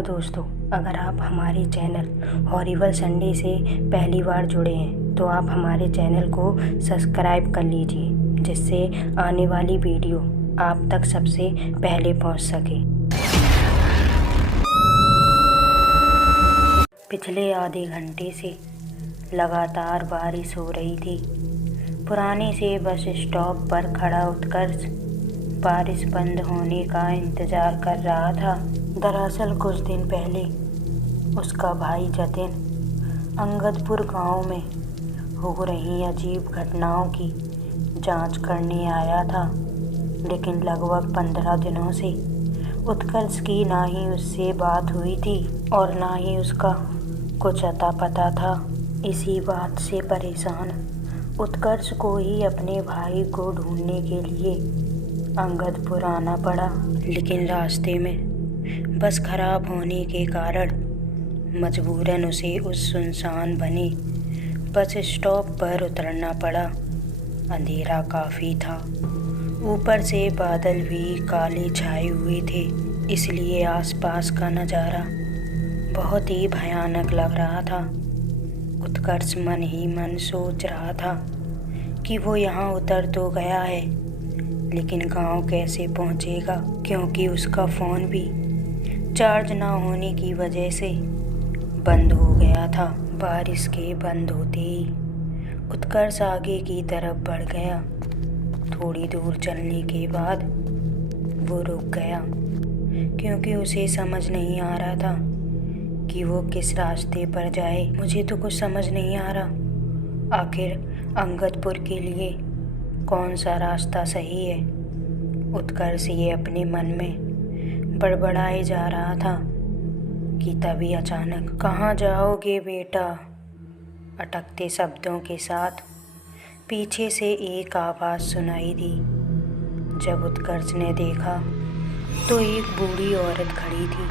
Hello दोस्तों, अगर आप हमारे चैनल हॉरिबल संडे से पहली बार जुड़े हैं तो आप हमारे चैनल को सब्सक्राइब कर लीजिए, जिससे आने वाली वीडियो आप तक सबसे पहले पहुंच सके। पिछले आधे घंटे से लगातार बारिश हो रही थी। पुराने से बस स्टॉप पर खड़ा उत्कर्ष बारिश बंद होने का इंतज़ार कर रहा था। दरअसल कुछ दिन पहले उसका भाई जतिन अंगदपुर गांव में हो रही अजीब घटनाओं की जांच करने आया था, लेकिन लगभग 15 दिनों से उत्कर्ष की ना ही उससे बात हुई थी और ना ही उसका कुछ अता पता था। इसी बात से परेशान उत्कर्ष को ही अपने भाई को ढूंढने के लिए अंगदपुर आना पड़ा, लेकिन रास्ते में बस खराब होने के कारण मजबूरन उसे उस सुनसान बने बस स्टॉप पर उतरना पड़ा। अंधेरा काफ़ी था, ऊपर से बादल भी काले छाए हुए थे, इसलिए आसपास का नज़ारा बहुत ही भयानक लग रहा था। उत्कर्ष मन ही मन सोच रहा था कि वो यहाँ उतर तो गया है, लेकिन गांव कैसे पहुँचेगा, क्योंकि उसका फ़ोन भी चार्ज ना होने की वजह से बंद हो गया था। बारिश के बंद होते ही उत्कर्ष आगे की तरफ बढ़ गया। थोड़ी दूर चलने के बाद वो रुक गया, क्योंकि उसे समझ नहीं आ रहा था कि वो किस रास्ते पर जाए। मुझे तो कुछ समझ नहीं आ रहा, आखिर अंगदपुर के लिए कौन सा रास्ता सही है। उत्कर्ष ये अपने मन में बड़बड़ाए जा रहा था कि तभी अचानक, कहाँ जाओगे बेटा, अटकते शब्दों के साथ पीछे से एक आवाज़ सुनाई दी। जब उत्कर्ष ने देखा तो एक बूढ़ी औरत खड़ी थी,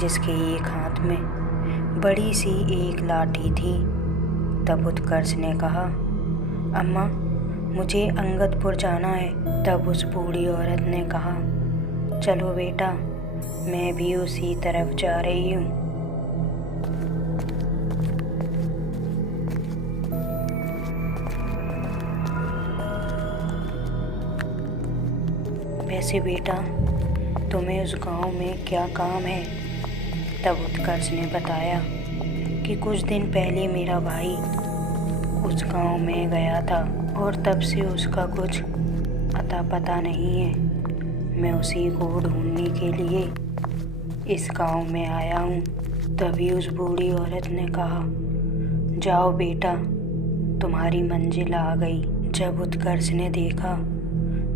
जिसके एक हाथ में बड़ी सी एक लाठी थी। तब उत्कर्ष ने कहा, अम्मा, मुझे अंगदपुर जाना है। तब उस बूढ़ी औरत ने कहा, चलो बेटा, मैं भी उसी तरफ जा रही हूँ। वैसे बेटा, तुम्हें उस गांव में क्या काम है? तब उत्कर्ष ने बताया कि कुछ दिन पहले मेरा भाई उस गांव में गया था और तब से उसका कुछ अता पता नहीं है। मैं उसी को ढूंढने के लिए इस गांव में आया हूँ। तभी उस बूढ़ी औरत ने कहा, जाओ बेटा, तुम्हारी मंजिल आ गई। जब उत्कर्ष ने देखा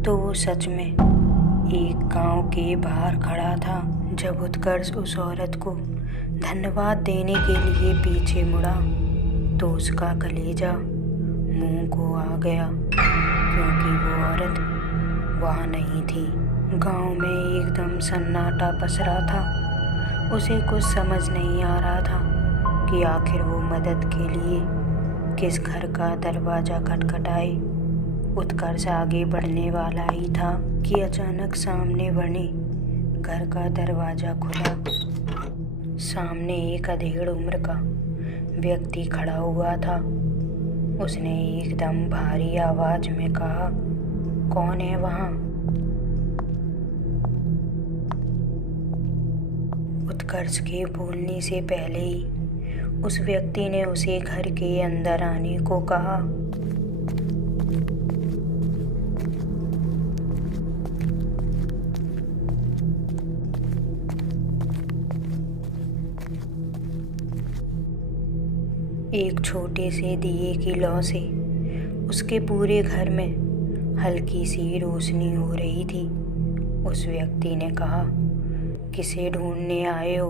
तो वो सच में एक गांव के बाहर खड़ा था। जब उत्कर्ष उस औरत को धन्यवाद देने के लिए पीछे मुड़ा तो उसका कलेजा मुंह को आ गया, क्योंकि वो औरत वहाँ नहीं थी। गांव में एकदम सन्नाटा पसरा था। उसे कुछ समझ नहीं आ रहा था कि आखिर वो मदद के लिए किस घर का दरवाज़ा खटखटाए। उत्कर्ष आगे बढ़ने वाला ही था कि अचानक सामने बने घर का दरवाज़ा खुला। सामने एक अधेड़ उम्र का व्यक्ति खड़ा हुआ था। उसने एकदम भारी आवाज़ में कहा, कौन है वहाँ? उत्कर्ष के बोलने से पहले ही उस व्यक्ति ने उसे घर के अंदर आने को कहा। एक छोटे से दिए की लौ से उसके पूरे घर में हल्की सी रोशनी हो रही थी। उस व्यक्ति ने कहा, किसे ढूंढने आए हो?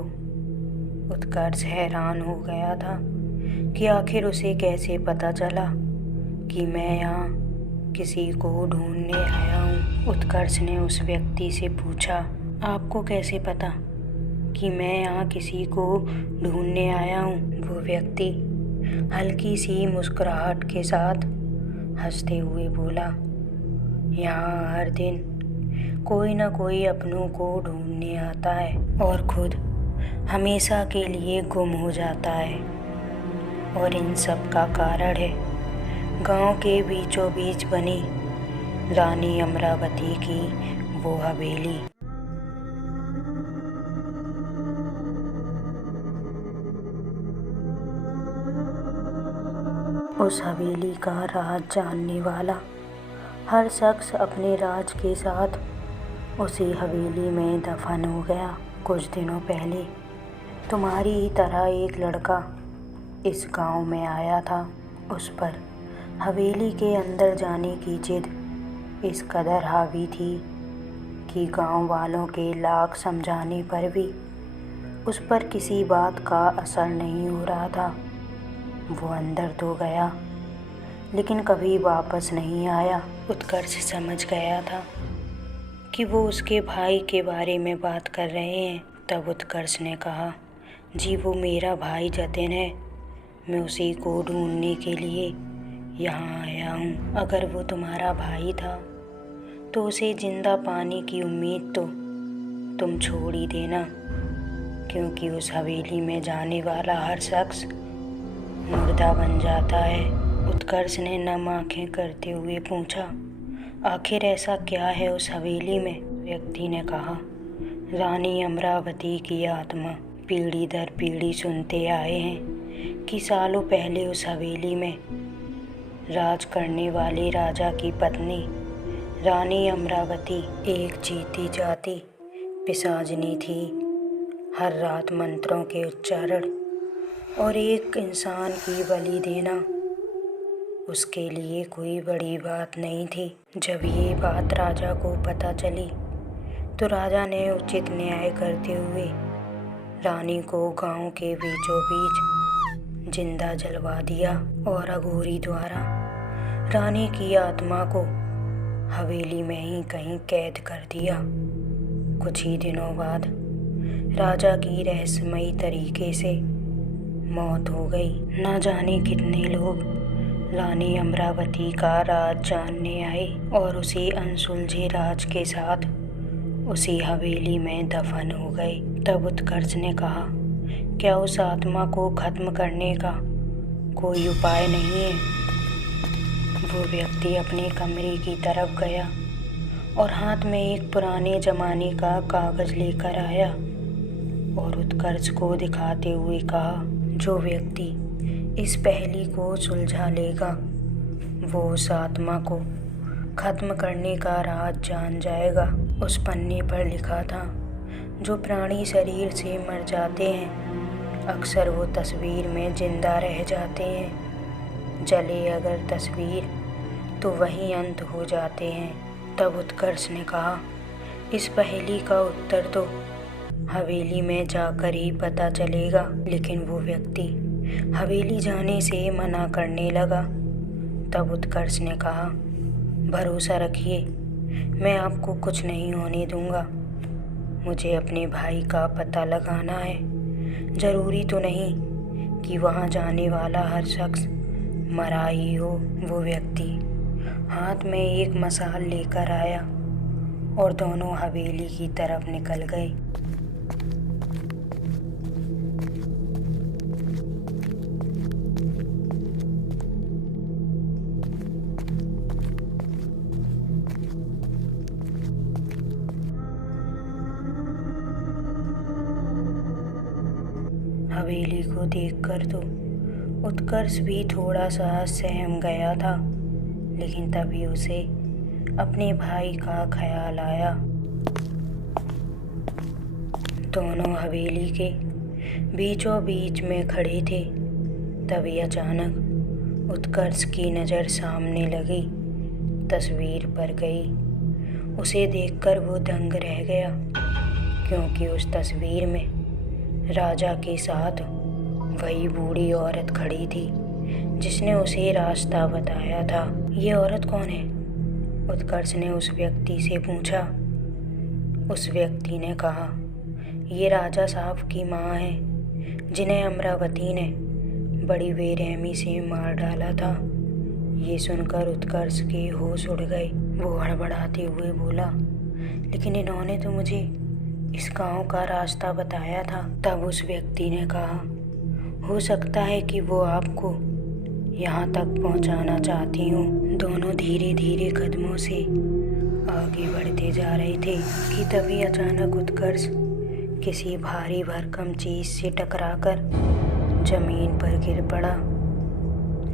उत्कर्ष हैरान हो गया था कि आखिर उसे कैसे पता चला कि मैं यहाँ किसी को ढूंढने आया हूँ। उत्कर्ष ने उस व्यक्ति से पूछा, आपको कैसे पता कि मैं यहाँ किसी को ढूंढने आया हूँ? वो व्यक्ति हल्की सी मुस्कुराहट के साथ हंसते हुए बोला, यहाँ हर दिन कोई ना कोई अपनों को ढूंढने आता है और खुद हमेशा के लिए गुम हो जाता है। और इन सब का कारण है गांव के बीचों बीच बनी रानी अमरावती की वो हवेली। उस हवेली का राज जानने वाला हर शख्स अपने राज के साथ उसी हवेली में दफन हो गया। कुछ दिनों पहले तुम्हारी ही तरह एक लड़का इस गांव में आया था। उस पर हवेली के अंदर जाने की जिद इस कदर हावी थी कि गांव वालों के लाख समझाने पर भी उस पर किसी बात का असर नहीं हो रहा था। वो अंदर तो गया लेकिन कभी वापस नहीं आया। उत्कर्ष समझ गया था कि वो उसके भाई के बारे में बात कर रहे हैं। तब उत्कर्ष ने कहा, जी वो मेरा भाई जतिन है, मैं उसी को ढूंढने के लिए यहाँ आया हूँ। अगर वो तुम्हारा भाई था तो उसे जिंदा पाने की उम्मीद तो तुम छोड़ ही देना, क्योंकि उस हवेली में जाने वाला हर शख्स मुर्दा बन जाता है। उत्कर्ष ने नम आंखें करते हुए पूछा, आखिर ऐसा क्या है उस हवेली में? व्यक्ति ने कहा, रानी अमरावती की आत्मा। पीढ़ी दर पीढ़ी सुनते आए हैं कि सालों पहले उस हवेली में राज करने वाले राजा की पत्नी रानी अमरावती एक जीती जाती पिशाचनी थी। हर रात मंत्रों के उच्चारण और एक इंसान की बलि देना उसके लिए कोई बड़ी बात नहीं थी। जब ये बात राजा को पता चली तो राजा ने उचित न्याय करते हुए रानी को गांव के बीचों बीच जिंदा जलवा दिया और अघोरी द्वारा रानी की आत्मा को हवेली में ही कहीं कैद कर दिया। कुछ ही दिनों बाद राजा की रहस्यमयी तरीके से मौत हो गई। न जाने कितने लोग रानी अमरावती का राज जानने आए और उसी अनसुलझे राज के साथ उसी हवेली में दफन हो गए। तब उत्कर्ष ने कहा, क्या उस आत्मा को खत्म करने का कोई उपाय नहीं है? वो व्यक्ति अपने कमरे की तरफ गया और हाथ में एक पुराने जमाने का कागज लेकर आया और उत्कर्ष को दिखाते हुए कहा, जो व्यक्ति इस पहेली को सुलझा लेगा वो उस आत्मा को खत्म करने का राज जान जाएगा। उस पन्ने पर लिखा था, जो प्राणी शरीर से मर जाते हैं अक्सर वो तस्वीर में जिंदा रह जाते हैं। जले अगर तस्वीर तो वहीं अंत हो जाते हैं। तब उत्कर्ष ने कहा, इस पहेली का उत्तर तो हवेली में जाकर ही पता चलेगा। लेकिन वो व्यक्ति हवेली जाने से मना करने लगा। तब उत्कर्ष ने कहा, भरोसा रखिए, मैं आपको कुछ नहीं होने दूंगा। मुझे अपने भाई का पता लगाना है। ज़रूरी तो नहीं कि वहाँ जाने वाला हर शख्स मरा ही हो। वो व्यक्ति हाथ में एक मशाल लेकर आया और दोनों हवेली की तरफ निकल गए। हवेली को देखकर तो उत्कर्ष भी थोड़ा सा सहम गया था, लेकिन तभी उसे अपने भाई का ख्याल आया। दोनों हवेली के बीचों बीच में खड़े थे। तभी अचानक उत्कर्ष की नज़र सामने लगी तस्वीर पर गई। उसे देखकर वो दंग रह गया, क्योंकि उस तस्वीर में राजा के साथ वही बूढ़ी औरत खड़ी थी जिसने उसे रास्ता बताया था। ये औरत कौन है? उत्कर्ष ने उस व्यक्ति से पूछा। उस व्यक्ति ने कहा, ये राजा साहब की माँ है, जिन्हें अमरावती ने बड़ी बेरहमी से मार डाला था। ये सुनकर उत्कर्ष के होश उड़ गए। वो हड़बड़ाते हुए बोला, लेकिन इन्होंने तो मुझे इस गांव का रास्ता बताया था। तब उस व्यक्ति ने कहा, हो सकता है कि वो आपको यहाँ तक पहुँचाना चाहती हूँ। दोनों धीरे धीरे कदमों से आगे बढ़ते जा रहे थे कि तभी अचानक उत्कर्ष किसी भारी भरकम चीज से टकराकर जमीन पर गिर पड़ा।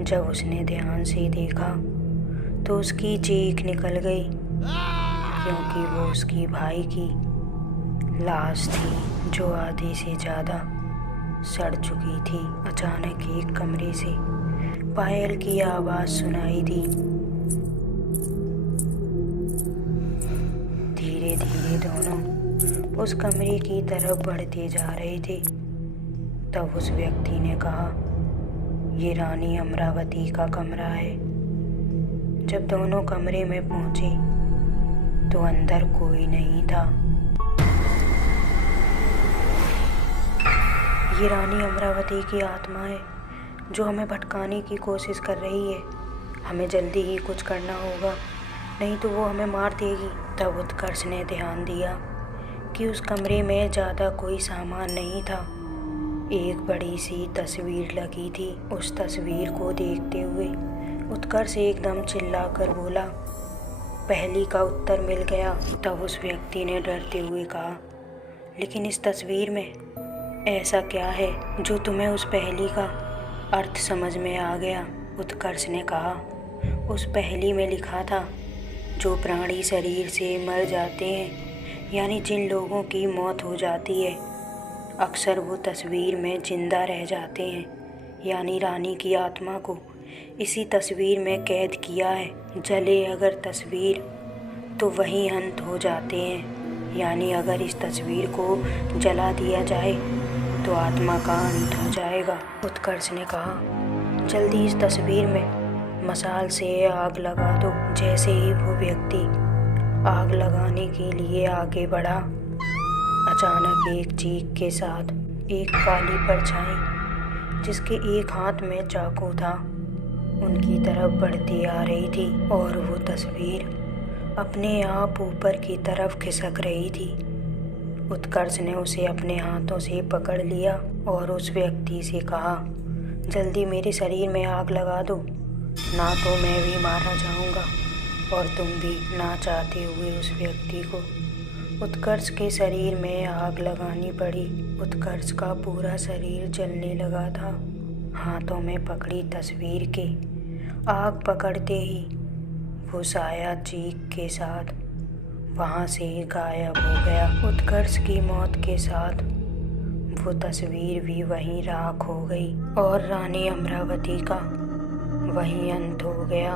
जब उसने ध्यान से देखा तो उसकी चीख निकल गई, क्योंकि वो उसकी भाई की लाश थी जो आधे से ज़्यादा सड़ चुकी थी। अचानक एक कमरे से पायल की आवाज़ सुनाई दी। धीरे धीरे दोनों उस कमरे की तरफ बढ़ते जा रहे थे। तब उस व्यक्ति ने कहा, ये रानी अमरावती का कमरा है। जब दोनों कमरे में पहुंचे तो अंदर कोई नहीं था। ये रानी अमरावती की आत्मा है जो हमें भटकाने की कोशिश कर रही है। हमें जल्दी ही कुछ करना होगा, नहीं तो वो हमें मार देगी। तब उत्कर्ष ने ध्यान दिया कि उस कमरे में ज़्यादा कोई सामान नहीं था। एक बड़ी सी तस्वीर लगी थी। उस तस्वीर को देखते हुए उत्कर्ष एकदम चिल्लाकर बोला, पहेली का उत्तर मिल गया। तब उस व्यक्ति ने डरते हुए कहा, लेकिन इस तस्वीर में ऐसा क्या है जो तुम्हें उस पहेली का अर्थ समझ में आ गया? उत्कर्ष ने कहा, उस पहेली में लिखा था, जो प्राणी शरीर से मर जाते हैं, यानी जिन लोगों की मौत हो जाती है, अक्सर वो तस्वीर में जिंदा रह जाते हैं। यानी रानी की आत्मा को इसी तस्वीर में कैद किया है। जले अगर तस्वीर तो वहीं अंत हो जाते हैं। यानी अगर इस तस्वीर को जला दिया जाए तो आत्मा का अंत हो जाएगा। उत्कर्ष ने कहा, जल्दी इस तस्वीर में मसाल से आग लगा दो। जैसे ही वो व्यक्ति आग लगाने के लिए आगे बढ़ा, अचानक एक चीख के साथ एक काली परछाई जिसके एक हाथ में चाकू था उनकी तरफ बढ़ती आ रही थी, और वो तस्वीर अपने आप ऊपर की तरफ खिसक रही थी। उत्कर्ष ने उसे अपने हाथों से पकड़ लिया और उस व्यक्ति से कहा, जल्दी मेरे शरीर में आग लगा दो, ना तो मैं भी मारा जाऊंगा और तुम भी। ना चाहते हुए उस व्यक्ति को उत्कर्ष के शरीर में आग लगानी पड़ी। उत्कर्ष का पूरा शरीर जलने लगा था। हाथों में पकड़ी तस्वीर के आग पकड़ते ही वो साया चीख के साथ वहाँ से गायब हो गया। उत्कर्ष की मौत के साथ वो तस्वीर भी वहीं राख हो गई और रानी अमरावती का वहीं अंत हो गया।